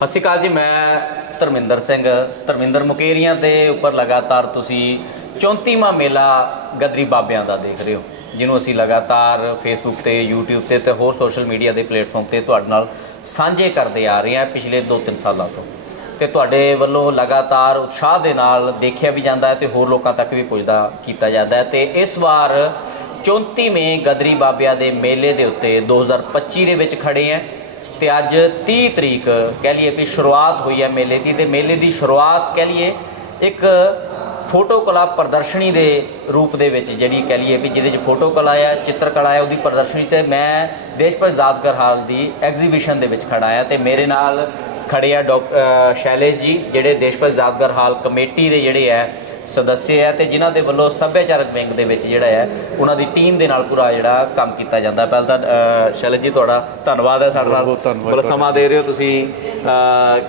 ਸਤਿ ਸ਼੍ਰੀ ਅਕਾਲ ਜੀ, ਮੈਂ ਧਰਮਿੰਦਰ ਸਿੰਘ। ਧਰਮਿੰਦਰ ਮੁਕੇਰੀਆਂ ਦੇ ਉੱਪਰ ਲਗਾਤਾਰ ਤੁਸੀਂ 34ਵਾਂ ਮੇਲਾ ਗਦਰੀ ਬਾਬਿਆਂ ਦਾ ਦੇਖ ਰਹੇ ਹੋ, ਜਿਹਨੂੰ ਅਸੀਂ ਲਗਾਤਾਰ ਫੇਸਬੁੱਕ ਤੇ, YouTube ਤੇ ਤੇ ਹੋਰ ਸੋਸ਼ਲ ਮੀਡੀਆ ਦੇ ਪਲੇਟਫਾਰਮ ਤੇ ਤੁਹਾਡੇ ਨਾਲ ਸਾਂਝੇ ਕਰਦੇ ਆ ਰਹੇ ਹਾਂ ਪਿਛਲੇ 2-3 ਸਾਲਾਂ ਤੋਂ। ਤੇ ਤੁਹਾਡੇ ਵੱਲੋਂ ਲਗਾਤਾਰ ਉਤਸ਼ਾਹ ਦੇ ਨਾਲ ਦੇਖਿਆ ਵੀ ਜਾਂਦਾ ਹੈ ਤੇ ਹੋਰ ਲੋਕਾਂ ਤੱਕ ਵੀ ਪੁੱਜਦਾ ਕੀਤਾ ਜਾਂਦਾ ਹੈ। ਤੇ ਇਸ ਵਾਰ 34ਵੇਂ ਗਦਰੀ ਬਾਬਿਆਂ ਦੇ ਮੇਲੇ ਦੇ ਉੱਤੇ 2025 ਦੇ ਵਿੱਚ ਖੜੇ ਆ ਤੇ ਅੱਜ 30 ਤਰੀਕ ਕਹਿ ਲਈਏ ਵੀ ਸ਼ੁਰੂਆਤ ਹੋਈ ਹੈ ਮੇਲੇ ਦੀ ਤੇ ਮੇਲੇ ਦੀ ਸ਼ੁਰੂਆਤ ਕਹਿ ਲਈਏ ਇੱਕ ਫੋਟੋ ਕਲਾ ਪ੍ਰਦਰਸ਼ਨੀ ਦੇ ਰੂਪ ਦੇ ਵਿੱਚ ਜਿਹੜੀ ਕਹਿ ਲਈਏ ਵੀ ਜਿਹਦੇ 'ਚ ਫੋਟੋ ਕਲਾ ਆ, ਚਿੱਤਰਕਲਾ ਉਹਦੀ ਪ੍ਰਦਰਸ਼ਨੀ ਤੇ ਮੈਂ ਦੇਸ਼ ਭਰ ਯਾਦਗਾਰ ਹਾਲ ਦੀ ਐਗਜ਼ੀਬਿਸ਼ਨ ਦੇ ਵਿੱਚ ਖੜਾ ਆ ਤੇ ਮੇਰੇ ਨਾਲ ਖੜੇ ਆ ਡਾਕਟਰ ਸ਼ੈਲੇਸ਼ ਜੀ, ਜਿਹੜੇ ਦੇਸ਼ ਭਰ ਯਾਦਗਾਰ ਹਾਲ ਕਮੇਟੀ ਦੇ ਜਿਹੜੇ ਹੈ ਸਦੱਸਿਆ ਹੈ ਤੇ ਜਿਨ੍ਹਾਂ ਦੇ ਵੱਲੋਂ ਸੱਭਿਆਚਾਰਕ ਵਿੰਗ ਦੇ ਵਿੱਚ ਜਿਹੜਾ ਹੈ ਉਹਨਾਂ ਦੀ ਟੀਮ ਦੇ ਨਾਲ ਪੂਰਾ ਜਿਹੜਾ ਕੰਮ ਕੀਤਾ ਜਾਂਦਾ। ਹੈ। ਪਹਿਲਾਂ ਤਾਂ ਸ਼ੈਲਜ ਜੀ ਤੁਹਾਡਾ ਧੰਨਵਾਦ ਹੈ ਸਾਡੇ ਨਾਲ। ਬਹੁਤ ਸਮਾਂ ਦੇ ਰਹੇ ਹੋ ਤੁਸੀਂ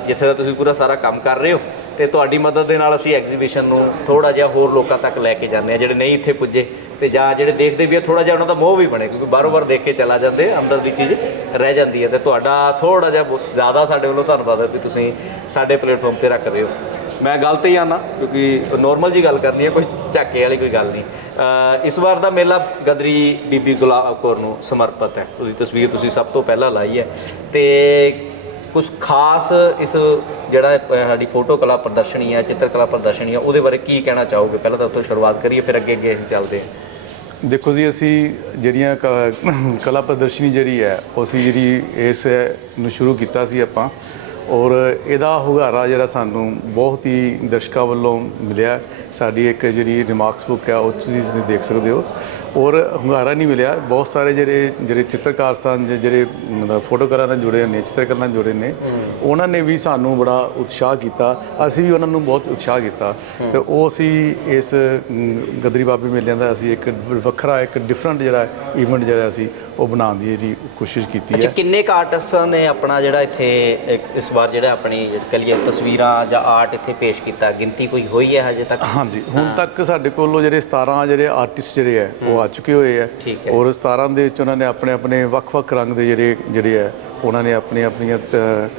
ਜਿੱਥੇ ਦਾ ਤੁਸੀਂ ਪੂਰਾ ਸਾਰਾ ਕੰਮ ਕਰ ਰਹੇ ਹੋ ਤੇ ਤੁਹਾਡੀ ਮਦਦ ਦੇ ਨਾਲ ਅਸੀਂ ਐਗਜ਼ੀਬਿਸ਼ਨ ਨੂੰ ਥੋੜਾ ਜਿਹਾ ਹੋਰ ਲੋਕਾਂ ਤੱਕ ਲੈ ਕੇ ਜਾਂਦੇ ਆ ਜਿਹੜੇ ਨਹੀਂ ਇੱਥੇ ਪੁੱਜੇ ਤੇ ਜਾਂ ਜਿਹੜੇ ਦੇਖਦੇ ਵੀ ਆ ਥੋੜਾ ਜਿਹਾ ਉਹਨਾਂ ਦਾ ਮੋਹ ਵੀ ਬਣੇ ਕਿਉਂਕਿ ਬਾਰੋ ਬਾਰ ਦੇਖ ਕੇ ਚਲਾ ਜਾਂਦੇ ਅੰਦਰ ਦੀ ਚੀਜ਼ ਰਹਿ ਜਾਂਦੀ ਹੈ ਤੇ ਤੁਹਾਡਾ ਥੋੜਾ ਜਿਹਾ ਜ਼ਿਆਦਾ ਸਾਡੇ ਵੱਲੋਂ ਧੰਨਵਾਦ ਹੈ ਵੀ ਤੁਸੀਂ ਸਾਡੇ ਪਲੇਟਫਾਰਮ ਤੇ ਰੱਖ ਰਹੇ ਹੋ। ਮੈਂ ਗਲਤ ਹੀ ਆਣਾ ਕਿਉਂਕਿ ਨਾਰਮਲ ਜੀ ਗੱਲ ਕਰਨੀ ਹੈ, ਕੋਈ ਝਾਕੇ ਵਾਲੀ ਕੋਈ ਗੱਲ ਨਹੀਂ। ਇਸ ਵਾਰ ਦਾ ਮੇਲਾ ਗਦਰੀ ਬੀਬੀ ਗੁਲਾਬ ਕੌਰ ਨੂੰ ਸਮਰਪਿਤ ਹੈ। ਉਹਦੀ ਤਸਵੀਰ ਤੁਸੀਂ ਸਭ ਤੋਂ ਪਹਿਲਾਂ ਲਾਈ ਹੈ। ਤੇ ਕੁਝ ਖਾਸ ਇਸ ਜਿਹੜਾ ਸਾਡੀ ਫੋਟੋ ਕਲਾ ਪ੍ਰਦਰਸ਼ਨੀ ਹੈ ਚਿੱਤਰ ਕਲਾ ਪ੍ਰਦਰਸ਼ਨੀ ਹੈ ਉਹਦੇ ਬਾਰੇ ਕੀ ਕਹਿਣਾ ਚਾਹੋਗੇ? ਪਹਿਲਾਂ ਤਾਂ ਉੱਥੋਂ ਸ਼ੁਰੂਆਤ ਕਰੀਏ, ਫਿਰ ਅੱਗੇ ਅੱਗੇ ਅਸੀਂ ਚੱਲਦੇ ਹਾਂ। ਦੇਖੋ ਜੀ, ਅਸੀਂ ਜਿਹੜੀਆਂ ਕ- ਕਲਾ ਪ੍ਰਦਰਸ਼ਨੀ ਜਿਹੜੀ ਹੈ, ਉਹ ਅਸੀਂ ਜਿਹੜੀ ਇਸ ਨੂੰ ਸ਼ੁਰੂ ਕੀਤਾ ਸੀ ਆਪਾਂ ਔਰ ਇਹਦਾ ਹੁਗਾਰਾ ਜਿਹੜਾ ਸਾਨੂੰ ਬਹੁਤ ਹੀ ਦਰਸ਼ਕਾਂ ਵੱਲੋਂ ਮਿਲਿਆ। ਸਾਡੀ ਇੱਕ ਜਿਹੜੀ ਰਿਮਾਰਕਸ ਬੁੱਕ ਹੈ ਉਹ ਤੁਸੀਂ ਤੁਸੀਂ ਦੇਖ ਸਕਦੇ ਹੋ। ਔਰ ਹੁੰਗਾਰਾ ਨਹੀਂ ਮਿਲਿਆ। ਬਹੁਤ ਸਾਰੇ ਜਿਹੜੇ ਜਿਹੜੇ ਚਿੱਤਰਕਾਰ ਸਨ ਜਿਹੜੇ ਫੋਟੋਕਾਰਾਂ ਨਾਲ ਜੁੜੇ ਨੇ ਚਿੱਤਰਕਾਰਾਂ ਨਾਲ ਜੁੜੇ ਨੇ ਉਹਨਾਂ ਨੇ ਵੀ ਸਾਨੂੰ ਬੜਾ ਉਤਸ਼ਾਹ ਕੀਤਾ। ਅਸੀਂ ਵੀ ਉਹਨਾਂ ਨੂੰ ਬਹੁਤ ਉਤਸ਼ਾਹ ਕੀਤਾ। ਤੇ ਉਹ ਅਸੀਂ ਇਸ ਅਮ, ਗਦਰੀ ਬਾਬੇ ਮੇਲਿਆਂ ਦਾ ਅਸੀਂ ਇੱਕ ਵੱਖਰਾ ਇੱਕ ਡਿਫਰੈਂਟ ਜਿਹੜਾ ਇਵੈਂਟ ਜਿਹੜਾ ਅਸੀਂ ਉਹ ਬਣਾਉਣ ਦੀ ਜਿਹੜੀ ਕੋਸ਼ਿਸ਼ ਕੀਤੀ ਅੱਛਾ ਹੈ। ਕਿੰਨੇ ਕ ਆਰਟਿਸਟਾਂ ਨੇ ਆਪਣਾ ਜਿਹੜਾ ਇੱਥੇ ਇੱਕ ਇਸ ਵਾਰ ਜਿਹੜਾ ਆਪਣੀ ਕਲੀਏ ਤਸਵੀਰਾਂ ਜਾਂ ਆਰਟ ਇੱਥੇ ਪੇਸ਼ ਕੀਤਾ? ਗਿਣਤੀ ਕੋਈ ਹੋਈ ਹੈ ਹਜੇ ਤੱਕ? ਹਾਂਜੀ ਹੁਣ ਤੱਕ ਸਾਡੇ ਕੋਲੋਂ ਜਿਹੜੇ 17 ਜਿਹੜੇ ਆਰਟਿਸਟ ਜਿਹੜੇ ਹੈ ਉਹ ਆ ਚੁੱਕੇ ਹੋਏ ਹੈ। ਠੀਕ ਹੈ। ਔਰ 17 ਦੇ ਵਿੱਚ ਉਹਨਾਂ ਨੇ ਆਪਣੇ ਆਪਣੇ ਵੱਖ-ਵੱਖ ਰੰਗ ਦੇ ਜਿਹੜੇ ਜਿਹੜੇ ਹੈ ਉਹਨਾਂ ਨੇ ਆਪਣੀ ਆਪਣੀਆਂ ਤ-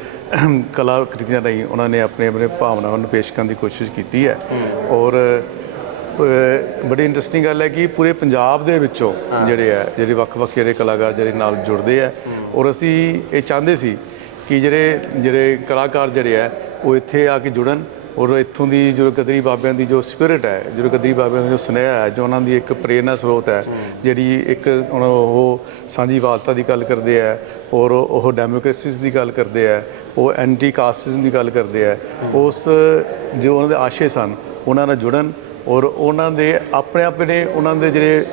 ਕਲਾ ਕ੍ਰਿਤੀਆਂ ਰਾਹੀਂ ਉਹਨਾਂ ਨੇ ਆਪਣੇ ਆਪਣੇ ਭਾਵਨਾਵਾਂ ਨੂੰ ਪੇਸ਼ ਕਰਨ ਦੀ ਕੋਸ਼ਿਸ਼ ਕੀਤੀ ਹੈ। ਔਰ ਬੜੀ ਇੰਟਰਸਟਿੰਗ ਗੱਲ ਹੈ ਕਿ ਪੂਰੇ ਪੰਜਾਬ ਦੇ ਵਿੱਚੋਂ ਜਿਹੜੇ ਹੈ ਜਿਹੜੇ ਵੱਖ-ਵੱਖ ਜਿਹੜੇ ਕਲਾਕਾਰ ਜਿਹੜੇ ਨਾਲ ਜੁੜਦੇ ਹੈ ਔਰ ਅਸੀਂ ਇਹ ਚਾਹੁੰਦੇ ਸੀ ਕਿ ਜਿਹੜੇ ਜਿਹੜੇ ਕਲਾਕਾਰ ਜਿਹੜੇ ਹੈ ਉਹ ਇੱਥੇ ਆ ਕੇ ਜੁੜਨ ਔਰ ਇੱਥੋਂ ਦੀ ਜੋ ਗਦਰੀ ਬਾਬਿਆਂ ਦੀ ਜੋ ਸਪਿਰਿਟ ਹੈ ਜੋ ਗਦਰੀ ਬਾਬਿਆਂ ਦਾ ਜੋ ਸੁਨੇਹਾ ਹੈ ਜੋ ਉਹਨਾਂ ਦੀ ਇੱਕ ਪ੍ਰੇਰਨਾ ਸਰੋਤ ਹੈ ਜਿਹੜੀ ਇੱਕ ਹੁਣ ਉਹ ਸਾਂਝੀਵਾਲਤਾ ਦੀ ਗੱਲ ਕਰਦੇ ਹੈ ਔਰ ਉਹ ਡੈਮੋਕ੍ਰੇਸਿਸ ਦੀ ਗੱਲ ਕਰਦੇ ਹੈ ਉਹ ਐਂਟੀ ਕਾਸਟਿਜ਼ਮ ਦੀ ਗੱਲ ਕਰਦੇ ਹੈ। ਉਸ ਜੋ ਉਹਨਾਂ ਦੇ ਆਸ਼ੇ ਸਨ ਉਹਨਾਂ ਨਾਲ ਜੁੜਨ ਔਰ ਉਹਨਾਂ ਦੇ ਆਪਣੇ ਆਪਣੇ ਉਹਨਾਂ ਦੇ ਜਿਹੜੇ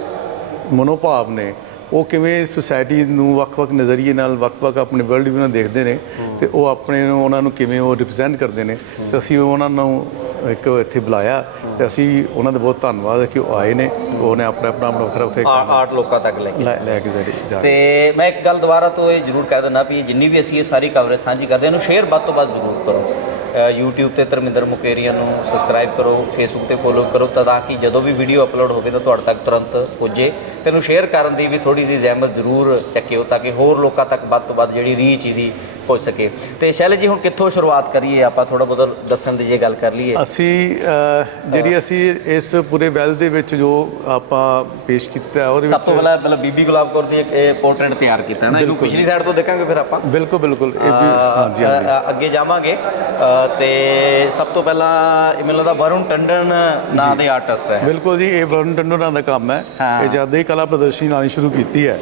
ਮਨੋਭਾਵ ਨੇ ਉਹ ਕਿਵੇਂ ਸੁਸਾਇਟੀ ਨੂੰ ਵੱਖ-ਵੱਖ ਨਜ਼ਰੀਏ ਨਾਲ ਵੱਖ-ਵੱਖ ਆਪਣੇ ਵਰਲਡ ਵੀ ਨਾਲ ਦੇਖਦੇ ਨੇ ਤੇ ਉਹ ਆਪਣੇ ਨੂੰ ਉਹਨਾਂ ਨੂੰ ਕਿਵੇਂ ਉਹ ਰਿਪਰੈਜ਼ੈਂਟ ਕਰਦੇ ਨੇ ਤੇ ਅਸੀਂ ਉਹਨਾਂ ਨੂੰ ਇੱਕ ਇੱਥੇ ਬੁਲਾਇਆ ਤੇ ਅਸੀਂ ਉਹਨਾਂ ਦਾ ਬਹੁਤ ਧੰਨਵਾਦ ਹੈ ਕਿ ਉਹ ਆਏ ਨੇ ਉਹਨੇ ਆਪਣਾ ਆਪਣਾ ਵੱਖਰਾ ਵੱਖਰਾ ਆਰਟ ਲੋਕਾਂ ਤੱਕ ਲੈ ਕੇ। ਲੈ ਕੇ ਜਾ ਤੇ ਮੈਂ ਇੱਕ ਗੱਲ ਦੁਬਾਰਾ ਤੋਂ ਇਹ ਜ਼ਰੂਰ ਕਹਿ ਦਿੰਦਾ ਵੀ ਜਿੰਨੀ ਵੀ ਅਸੀਂ ਇਹ ਸਾਰੀ ਕਵਰੇਜ ਸਾਂਝੀ ਕਰਦੇ ਇਹਨੂੰ ਸ਼ੇਅਰ ਵੱਧ ਤੋਂ ਵੱਧ ਜ਼ਰੂਰ ਕਰੋ। YouTube ਤੇ ਧਰਮਿੰਦਰ ਮੁਕੇਰੀਆ ਨੂੰ ਸਬਸਕ੍ਰਾਈਬ ਕਰੋ, Facebook ਤੇ ਫੋਲੋ ਕਰੋ ਤਾਂ ਕਿ ਜਦੋਂ ਵੀ ਵੀਡੀਓ ਅਪਲੋਡ ਹੋਵੇ ਤਾਂ ਤੁਹਾਡੇ ਤੱਕ ਤੁਰੰਤ ਪੁੱਜੇ ਤੇ ਇਹਨੂੰ ਸ਼ੇਅਰ ਕਰਨ ਦੀ ਵੀ ਥੋੜੀ ਜਿਹੀ ਜ਼ਹਿਮਤ ਜ਼ਰੂਰ ਚੱਕਿਓ ਤਾਂ ਕਿ ਹੋਰ ਲੋਕਾਂ ਤੱਕ ਵੱਧ ਤੋਂ ਵੱਧ ਜਿਹੜੀ ਰੀਚ ਇਹਦੀ ਪਹੁੰਚ ਸਕੇ। ਤੇ ਸ਼ੈਲਜ ਜੀ ਹੁਣ ਕਿੱਥੋਂ ਸ਼ੁਰੂਆਤ ਕਰੀਏ? ਆਪਾਂ ਥੋੜਾ ਬਹੁਤ ਦੱਸਣ ਦੀ ਜੇ ਗੱਲ ਕਰ ਲਈਏ। ਅਸੀਂ ਜਿਹੜੀ ਅਸੀਂ ਇਸ ਪੂਰੇ ਵੈਲ ਦੇ ਵਿੱਚ ਜੋ ਆਪਾਂ ਪੇਸ਼ ਕੀਤਾ ਹੈ, ਉਹਦੇ ਸਭ ਤੋਂ ਵਿੱਚ ਪਹਿਲਾਂ ਮਤਲਬ ਬੀਬੀ ਗੁਲਾਬ ਕੌਰ ਦੀ ਇੱਕ ਇਹ ਪੋਰਟਰੇਟ ਤਿਆਰ ਕੀਤਾ ਹੈ ਨਾ? ਇਹਨੂੰ ਪਿਛਲੀ ਸਾਈਡ ਤੋਂ ਦੇਖਾਂਗੇ ਫਿਰ ਆਪਾਂ। ਬਿਲਕੁਲ ਬਿਲਕੁਲ। ਇਹ ਵੀ ਹਾਂਜੀ ਅੱਗੇ ਜਾਵਾਂਗੇ। ਤੇ ਸਭ ਤੋਂ ਪਹਿਲਾਂ ਇਹ ਮੈਨੂੰ ਲੱਗਦਾ ਵਰੁਣ ਟੰਡਨ ਨਾਂ ਦੇ ਆਰਟਿਸਟ ਹੈ। ਬਿਲਕੁਲ ਜੀ ਇਹ ਵਰੁਣ ਟੰਡਨ ਦਾ ਕੰਮ ਹੈ। ਇਹ ਜਦ ਦੇ ਕਲਾ ਪ੍ਰਦਰਸ਼ਨੀ ਲਾਣੀ ਸ਼ੁਰੂ ਕੀਤੀ ਹੈ।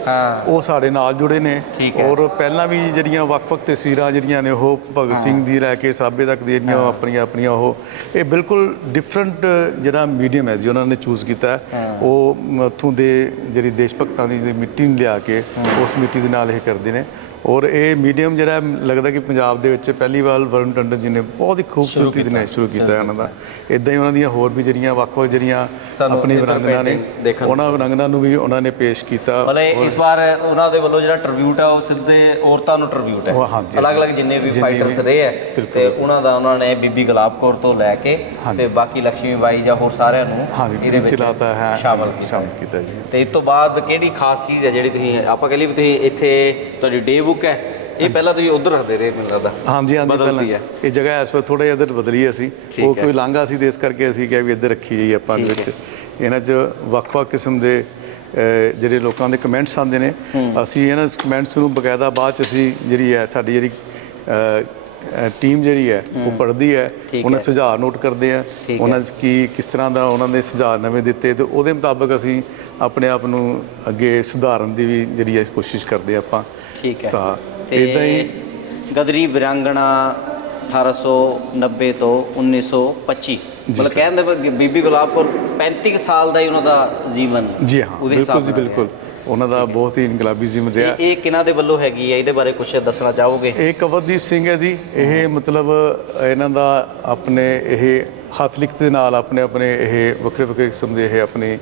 ਉਹ ਸਾਡੇ ਨਾਲ ਜੁੜੇ ਨੇ। ਔਰ ਪਹਿਲਾਂ ਵੀ ਜਿਹੜੀਆਂ ਵੱਖ-ਵੱਖ ਤਸਵੀਰਾਂ ਜਿਹੜੀਆਂ ਨੇ ਉਹ ਭਗਤ ਸਿੰਘ ਦੀ ਲੈ ਕੇ ਸਾਬੇ ਤੱਕ ਦੀਆਂ ਜਿਹੜੀਆਂ ਆਪਣੀਆਂ ਆਪਣੀਆਂ ਉਹ ਇਹ ਬਿਲਕੁਲ ਡਿਫਰੈਂਟ ਜਿਹੜਾ ਮੀਡੀਅਮ ਹੈ ਜੀ ਉਹਨਾਂ ਨੇ ਚੂਜ਼ ਕੀਤਾ। ਉਹ ਉੱਥੋਂ ਦੇ ਜਿਹੜੀ ਦੇਸ਼ ਭਗਤਾਂ ਦੀ ਜਿਹੜੀ ਮਿੱਟੀ ਨੂੰ ਲਿਆ ਕੇ ਉਸ ਮਿੱਟੀ ਦੇ ਨਾਲ ਇਹ ਕਰਦੇ ਨੇ। ਔਰ ਇਹ ਮੀਡੀਅਮ ਜਿਹੜਾ ਲੱਗਦਾ ਕਿ ਪੰਜਾਬ ਦੇ ਵਿੱਚ ਪਹਿਲੀ ਵਾਰ ਵਰੁਣ ਟੰਡਨ ਜੀ ਨੇ ਬਹੁਤ ਹੀ ਖੂਬਸੂਰਤੀ ਦੇ ਨਾਲ ਸ਼ੁਰੂ ਕੀਤਾ ਹੈ ਉਹਨਾਂ ਦਾ ਇਦਾਂ ਹੀ ਉਹਨਾਂ ਦੀਆਂ ਹੋਰ ਵੀ ਜਿਹੜੀਆਂ ਵੱਖ-ਵੱਖ ਜਿਹੜੀਆਂ ਆਪਣੀ ਵਿਰੰਗਨਾ ਨੇ ਉਹਨਾਂ ਵਿਰੰਗਨਾ ਨੂੰ ਵੀ ਉਹਨਾਂ ਨੇ ਪੇਸ਼ ਕੀਤਾ ਮਤਲਬ ਇਸ ਵਾਰ ਉਹਨਾਂ ਦੇ ਵੱਲੋਂ ਜਿਹੜਾ ਟ੍ਰਿਬਿਊਟ ਹੈ ਉਹ ਸਿੱਧੇ ਔਰਤਾਂ ਨੂੰ ਟ੍ਰਿਬਿਊਟ ਹੈ। ਅਲੱਗ-ਅਲੱਗ ਜਿੰਨੇ ਵੀ ਫਾਈਟਰਸ ਰਹੇ ਹੈ। ਤੇ ਉਹਨਾਂ ਦਾ ਉਹਨਾਂ ਨੇ ਬੀਬੀ ਗੁਲਾਬ ਕੌਰ ਤੋਂ ਲੈ ਕੇ। ਤੇ ਬਾਕੀ ਲక్ష్ਮੀ ਬਾਈ ਜਾਂ ਹੋਰ ਸਾਰਿਆਂ ਨੂੰ ਇਹਦੇ ਵਿੱਚ ਚਲਾਤਾ ਹੈ ਸ਼ਾਮਲ ਕੀਤਾ ਜੀ ਤੇ ਇਸ ਤੋਂ ਬਾਅਦ ਕਿਹੜੀ ਖਾਸ ਚੀਜ਼ ਹੈ ਜਿਹੜੀ ਤੁਸੀਂ ਆਪਾਂ ਕਹ ਲਈ ਵੀ ਤੁਸੀਂ ਇੱਥੇ ਤੁਹਾਡੀ ਡੇ ਬੁੱਕ ਹੈ। ਇਹ ਪਹਿਲਾਂ ਤੁਸੀਂ ਉਧਰ ਰੱਖਦੇ ਰਹੇ ਮੈਨੂੰ ਲੱਗਦਾ। ਹਾਂਜੀ ਹਾਂਜੀ ਬਦਲਦੀ ਹੈ। ਇਹ ਜਗ੍ਹਾ ਇਸ ਵਾਰ ਥੋੜਾ ਜਿਹਾ ਇੱਧਰ ਬਦਲੀ ਅਸੀਂ। ਉਹ। ਕੋਈ ਲਾਂਘਾ ਸੀ ਇਸ ਕਰਕੇ ਅਸੀਂ ਕਿਹਾ ਵੀ ਇੱਧਰ ਰੱਖੀ ਜਾਈ ਆਪਾਂ ਦੇ ਵਿੱਚ। ਇਹਨਾਂ 'ਚ ਵੱਖ-ਵੱਖ ਕਿਸਮ ਦੇ ਜਿਹੜੇ ਲੋਕਾਂ ਦੇ ਕਮੈਂਟਸ ਆਉਂਦੇ ਨੇ। ਅਸੀਂ ਇਹਨਾਂ ਕਮੈਂਟਸ ਨੂੰ ਬਕਾਇਦਾ ਬਾਅਦ ਚ ਅਸੀਂ ਜਿਹੜੀ ਹੈ ਸਾਡੀ ਜਿਹੜੀ ਟੀਮ ਜਿਹੜੀ ਹੈ ਉਹ ਪੜ੍ਹਦੀ ਹੈ। ਉਹਨਾਂ। ਸੁਝਾਅ ਨੋਟ ਕਰਦੇ ਆ। ਉਹਨਾਂ 'ਚ ਕੀ ਕਿਸ ਤਰ੍ਹਾਂ ਦਾ ਉਹਨਾਂ ਦੇ ਸੁਝਾਅ ਨਵੇਂ ਦਿੱਤੇ ਤੇ ਉਹਦੇ ਮੁਤਾਬਕ ਅਸੀਂ ਆਪਣੇ ਆਪ ਨੂੰ ਅੱਗੇ ਸੁਧਾਰਨ ਦੀ ਵੀ ਜਿਹੜੀ ਹੈ ਕੋਸ਼ਿਸ਼ ਕਰਦੇ ਆ ਆਪਾਂ। ਠੀਕ ਹੈ। ਤਾਂ ਇਦਾਂ ਹੀ ਗਦਰੀ ਵਿਰਾਂਗਣਾ 1890 ਤੋਂ 1925 ਮਤਲਬ ਕਹਿੰਦੇ ਵੀ ਬੀਬੀ ਗੁਲਾਬ ਕੌਰ 35 ਕੁ ਸਾਲ ਦਾ ਹੀ ਉਹਨਾਂ ਦਾ ਜੀਵਨ ਜੀ ਹਾਂ ਉਹਦੇ ਬਿਲਕੁਲ ਜੀ ਬਿਲਕੁਲ। ਉਹਨਾਂ ਦਾ ਬਹੁਤ ਹੀ ਇਨਕਲਾਬੀ ਜੀਵਨ ਰਿਹਾ। ਇਹ ਇਹ ਕਿਹਨਾਂ ਦੇ ਵੱਲੋਂ ਹੈਗੀ ਹੈ? ਇਹਦੇ ਬਾਰੇ ਕੁਝ ਦੱਸਣਾ ਚਾਹੋਗੇ? ਇਹ ਕਵਰਦੀਪ ਸਿੰਘ ਹੈ ਜੀ। ਇਹ ਮਤਲਬ ਇਹਨਾਂ ਦਾ ਆਪਣੇ ਇਹ ਹੱਥ ਲਿਖਤ ਦੇ ਨਾਲ ਆਪਣੇ ਆਪਣੇ ਇਹ ਵੱਖਰੇ ਵੱਖਰੇ ਕਿਸਮ ਦੇ ਇਹ ਆਪਣੀ